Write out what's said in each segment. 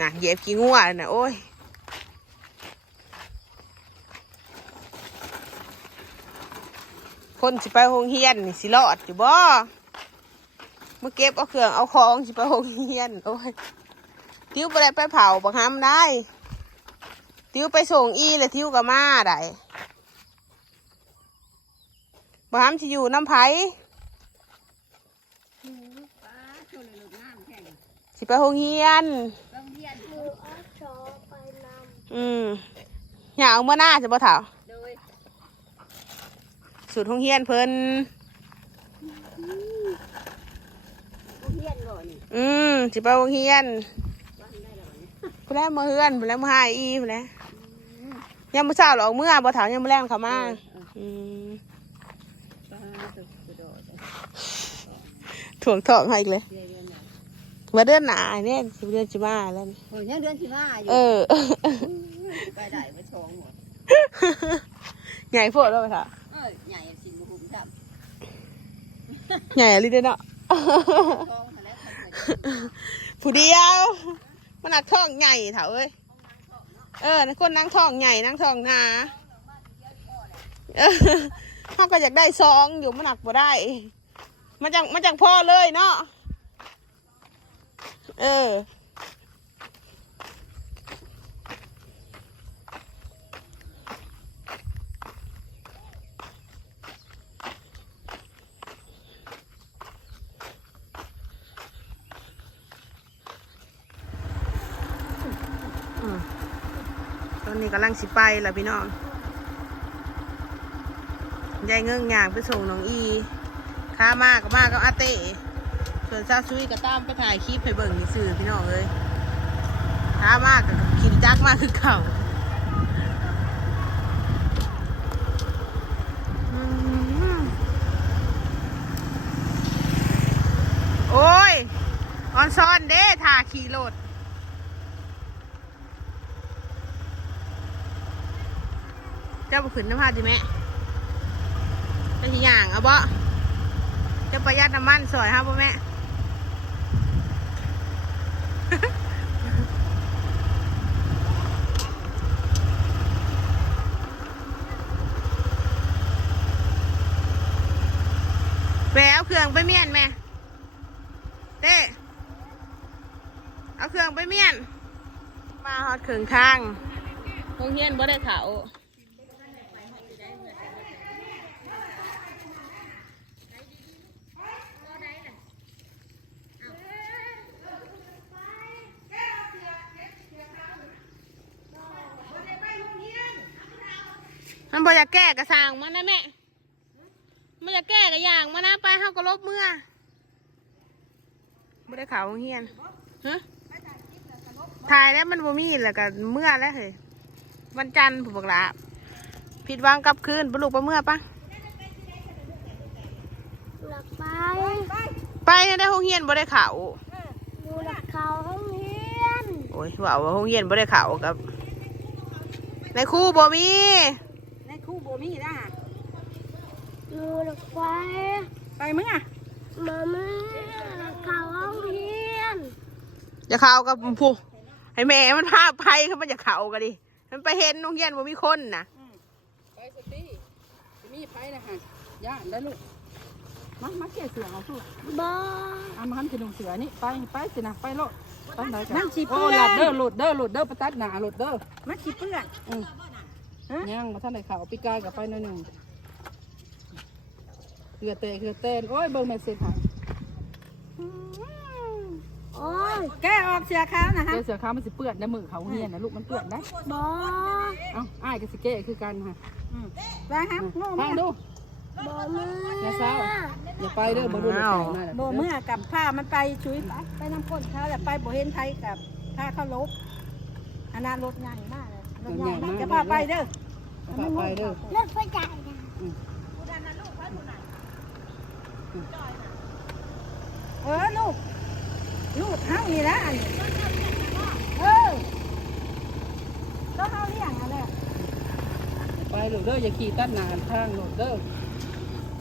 น่ะเหยียบขี้งัวน่ะโอ้ยคนสิไปโรงเรียนนี่สิรอดอยู่บ่เมื่อเก็บเอาเครื่องเอาของสิไปโรงเรียนโอ้ยติ้วไปได้ไปเผาบักห้ามได้ติ้วไปส่งอีเลยติ้วกับมาได้บักห้ามสิอยู่น้ำไผ่สิไปโรงเรียนต้องเรียน มืออักษรไปน อืมอยากเอาเมื่อหน้าจะบ่เถาโดยสูตรโรงเรียนเพิ่นต้องเรียนก่อนนี่อืมสิไปโรงเรียนวันได้แล้วนี่พู้แล้วมาเฮือนพู้แล้วมาหายอีพู้แล้วยังมื้อเช้าหรอกเมื่อบ่เถายังมื้อแรงเขามาอืมป้าสุดสุดโดดถ่วงทองให้อีกเลยเรียนเรียนไหน มาเดือนหนาเนี่ยสิเดือนสิมาแล้วนี่โอ้ยยังเดือนที่ห้าอยู่เออ ไปได้ไปชงหมดใหญ่โพดแล้วค่ะเออใหญ่สิบุหุมจับใหญ่อะไรเด้อเนาะชงมาแล้วผู้เดียวมันหนักท้องใหญ่เถาเอ้ยเออคนนั่งท้องใหญ่นั่งท้องหนาเออเขาก็อยากได้ซองอยู่มันหนักบ่ได้ มาจากมาจากพ่อเลยเนาะ เออ ตอนนี้กำลังสิไปล้วพี่น้องยายเงื่งยางไปส่งน้องอีข้ามากก็มากกับอาเต้ ส่วนซาซุยก็ตามไปถ่ายคลิปให้เบิ่งนี่สื่อพี่น้องเลยข้ามากกับขี่จักรมากคือเก่าอืมโอ้ย ออนซอนเด้ถ่าขี่รถเจ้าบุขึ้นน้ำพาดิแม่เจ้าสิย่างเอาบ่เจ้าประหยัดน้ำมันสวยฮะบ่แม่ แปเอาเครื่องไปเมียนแม่เต้เอาเครื่องไปเมียน มาฮอดเครื่องทางโรงเรียนบ่ได้เขา มันบ่อยากแก้กระสร้างมันนะแม่มันอยากแก้กระอย่างมันนะไปเฮาก็ลบเมื่อบ่ได้ข่าวโรงเฮียนฮะถ่ายแล้วมันบ่มีแล้วก็เมื่อแล้วเฮ้ยวันจันทร์ผู้บักหลาผิดหวังกลับคืนปลูกไปเมื่อปะำหลักไปไปได้ห้องเฮียนบ่ได้ข่าวดูหลักเขาห้องเรียนโอ้ยว่าว่าห้องเฮียนบ่ได้ข่าวกับในครู่บ่มีในคู่โบมี่นะดูหลักไปไปมึงอะมามือหลักเขาห้องเรียนอย่าข่าวกับผู้ให้แม่มันพาไปเขามันจะข่าวกันดิมันไปเห็นห้องเฮียนบ่มีคนนะไปสตีมีไปนะฮะย่านได้ลูกมามาเกี่ยเสือเอาสู้บออามาหันขนมเสือนี่ไปไปสินะไปโลดไปไหนกันมันชีเปื้อนโอ้หลัดเด้อหลุดเด้อหลุดเด้อประตัดหนาหลุดเด้อมันชีเปื้อนอืม ยังมาท่านไหนข่าวปีกายกับไปหน่อยหนึ่งเกือเตะเกือเตนโอ้ยเบิ่งเมสเซจหายโอ้ยแกออกเสียขาวนะฮะเจอเสือขาวมันสิเปื้อนได้มือเขาเฮียนนะลูกมันเปื้อนได้บอเอ้าอ้ายกับสิเก้คือกันค่ะไปฮะโง่ฟัเมื่งอดูบอมืออย่าเศร้าอย่าไปเด้อบ่ดูรถไฟนั่นแหละโบเมื่อกับผ้ามันไปชุยไปไปน้ำก้นเขาแหละไปโบเห็นไทยกับผ้าเข้าลบอันนั้นรถใหญ่มาก เลยรถใหญ่มากจะพาไปเด้อพาไปเด้อเลิกไปจ่ายนะเออลูก ลูกเฮานี่ละอันนี้เออต้องเอาเลี้ยงอะไรไปลูกเด้ออย่าขี่ตัดหน้าทางลูกเด้อ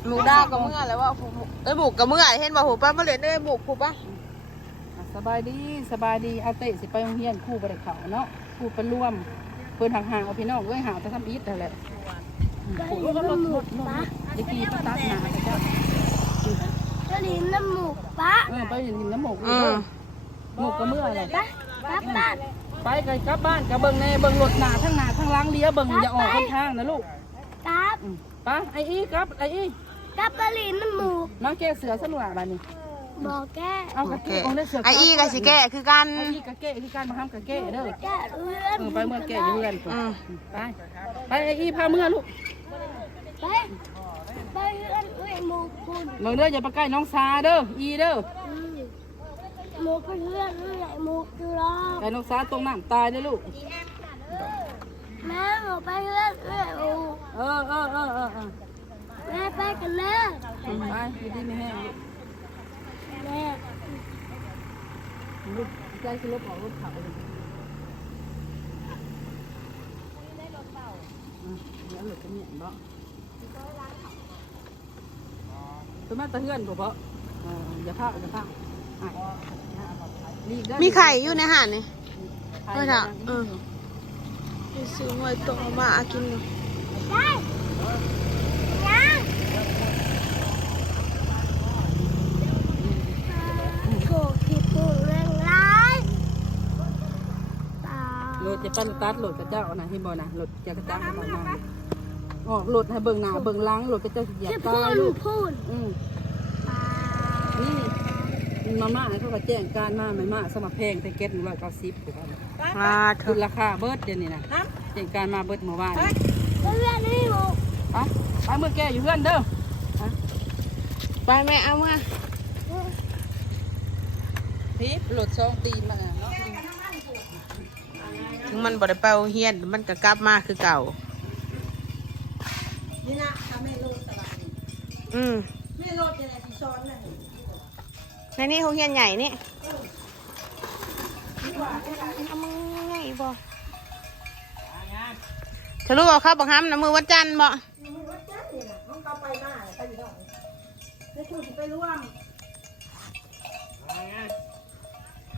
หมูดาวกับเมื่อแล้วว่าผู้เอ้ยหมูกับเมื่อเห็นบ่หูป้ามาเล่นได้หมูผูป้าอาสบายดีสบายดีเอาเตะสิไปโรงเรียนครู่บ่ได้เข้าเนาะครู่ไปร่วม เพิ่นห่างๆเอาพี่น้องเอ้ยห่างแต่ทำอีทนั่นแหละอืมโอ้รถรถรถรถเด็กกีไปตัดหน้าไปเจ้าก็ลิ้นน้ำหมูกปะเออไปเห็นน้ำหมกอืมหมกก็เมื่ออะไรปะปะปะไปกันกลับบ้านกับเบิ่งในเบิ่งรถหน้าทั้งหน้าทั้งหล้างเลี้ยเบิ่งอย่าออกคนทางนะลูกกับอืมไปไอ้อีครับไอ้อีกับปลาลิ้นน้ำหมูกมาแก้เสือสนุกอะไรนี่ บอกแกเอากระเก้องได้เสือไออีกับสิแก่คือกันไอ้อีกระเก้คือการมาห้ามกระเก้เด้อแกเอื้อนเออไปเมื่อแก้อยู่เรือนอืมไปไปไอ้อีพาเมื่อลูกไปไปเอื้อนเอื้อนหมูคุณเมื่อเด้ออย่าไปใกล้น้องซาเด้ออีเด้ออืมหมูไปเอื้อนเอื้อนหมูจุลอไก่น้องซาตรงน้ำตายเด้อลูกแม่หมูไปเอื้อนเอื้อนหมูเออเออเออเออเออแม่ไปกันเลยไปอยู่ดีไม่แห้งลูก แม่ ลูกใจสิลบออกรถเขาเลยอืมเดี๋ยวหลุดกันเนี่ยเนาะตัวแม่ตะเฮือนบ่เพาะเอออย่าพลาดอย่าพลาดอะรีบเด้อมีไข่อยู่ในห่านนี่ไข่ไม่น่ะเออมีซื้อหน่วยโตมากินอยู่ได้ยังโกที่ปูแรงร้ายตา รถจะปั้นตัดรถกระเจ้านะให้บ่นะรถจะกระจ้างมามาออกรถให้เบิ่งหน้าเบิ่งหลังรถกระเจ้าสิเหยียบที่ตาพูยนลูกพูนอืมตานี่มาม่าเขาก็แจ้งการมาไม่มาสมัครแพงแต่เก็ตหนึ่งร้อยเก้าสิบถูกป่ะมาเถคืออะราคาเบิร์ดเดี๋ยวนี้นะแจ้งการมาเบิร์ดเมื่อวานเพื่อนนี่หมูไปไปเมื่อแกอยู่เพื่อนเด้อไปแม่เอามาพีบหลดซองตีนมาเนาะ ถึงมันบ่ได้ไปโรงเรียนมันก็กลับมาคือเก่า นี่นะทำให้ลูกตลาดอืมแม่โลดจะไหนที่ซ้อนนั่นในนี่โรงเรียนใหญ่นี่เอามึงไงบ่ทะลุเอาครับบังคับน้ำมือวัดจันทร์บ่มือวัดจันนี่นะมันก็ไปมาไปอยู่ดอกแล้วคุณไปร่วม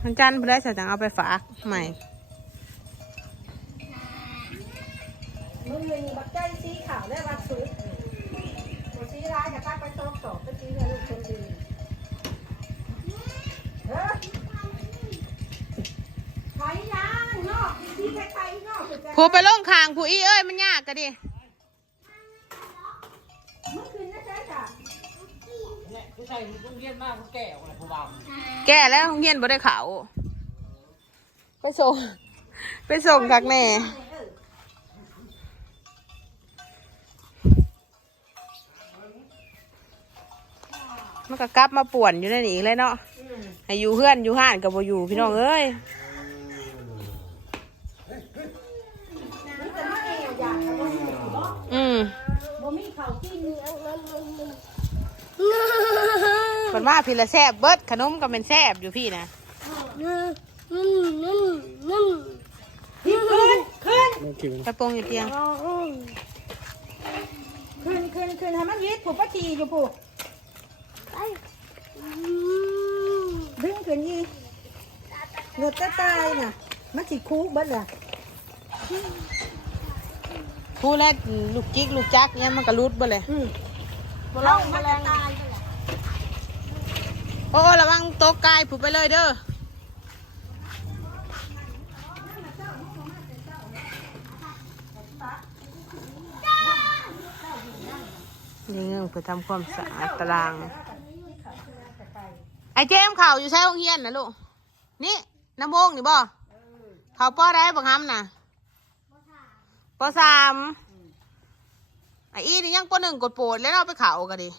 วันจันทร์เพื่อได้เสร็จจังเอาไปฝากใหม่ มือนี่บักใจสีขาวและวัดสุดตัวสีร้ายกับตักไปตอกสอบไปสีเงินลูกคนดีเฮ้ยไถยางนอกสีไทยไทยนอกคือกันผู้ไปลงคางผู้อีเอ้ยมันยากกะดิเมื่อคืนนะจ๊ะจ้ะแก่แล้วโรงเรียนบ่ได้เขาไปส่ง ไปส่งกักแน่ มันก็กลับมาป่วนอยู่ในนี้อีกเลยเนาะให้อยู่เพื่อนอยู่ห้านกับบ่อยู่พี่น้องเอ้ยมันจะมาเอวอยากกับบ่มีบ่อืมบ่มีข้าวกินมันว่าพี่ละแซบเบิดขนมก็เป็นแซบอยู่พี่นะนึ่งนึ่งนึ่งนึ่งขึ้นขึ้นกระโปรงอยู่เตียงขึ้นขึ้นขึ้นให้มันยิดผูกปะจีอยู่ผูกไป ดึงขึ้นยีหลุดจะตายน่ะ มันสิคูเบิดล่ะพูดแล้วลูกจิกลูกจักเนี่ยมันก็รุดเบ่เลยอืมลองมาแรงโอ้ระวังโต๊ะกายผูกไปเลยเด้อนี่เงื่อนเพื่อทำความสะอาดตารางไอ้เจมส์เข่าอยู่ใช้ห้องเฮียนนะลูก นี่น้ำโมงนี่บ่เขาป้อได้บังคับน่ะปสามไอ้อีนี่ยังปหนึ่งกดโปรดแล้วเราไปเข่ากันดิ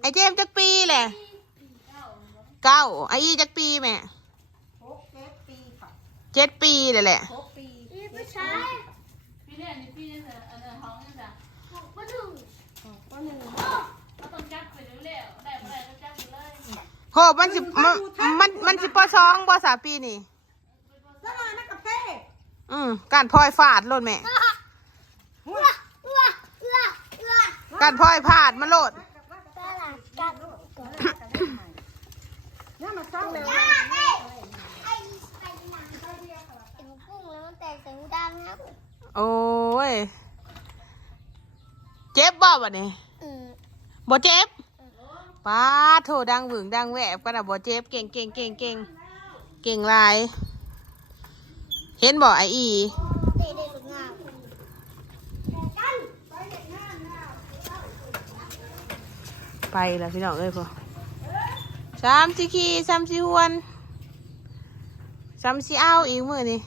ไอ้เจมส์จักปีแหละเก้าไอ้อีจักปีแม่เจ็ดปีเลยแหละ หมันสิมันมันมันสิปอสองปอสามปีนี่แมานกกับอืมการพลอยฟาดโลดแม่ การพลอยพาดมัโลดม่ลยโอ้ย เจ็บบ่วะนี่บ่เจ็บ ป้าโทดังหวึงดังแหวบก็น่ะบ่เจ็บเก่งเก่งเก่งเก่งเก่งลาย เห็นบ่ไออีไปแล้วพี่น้องเอ้ยพอสามสิขี่สามสิหวนสามสิเอาอีกมือนี่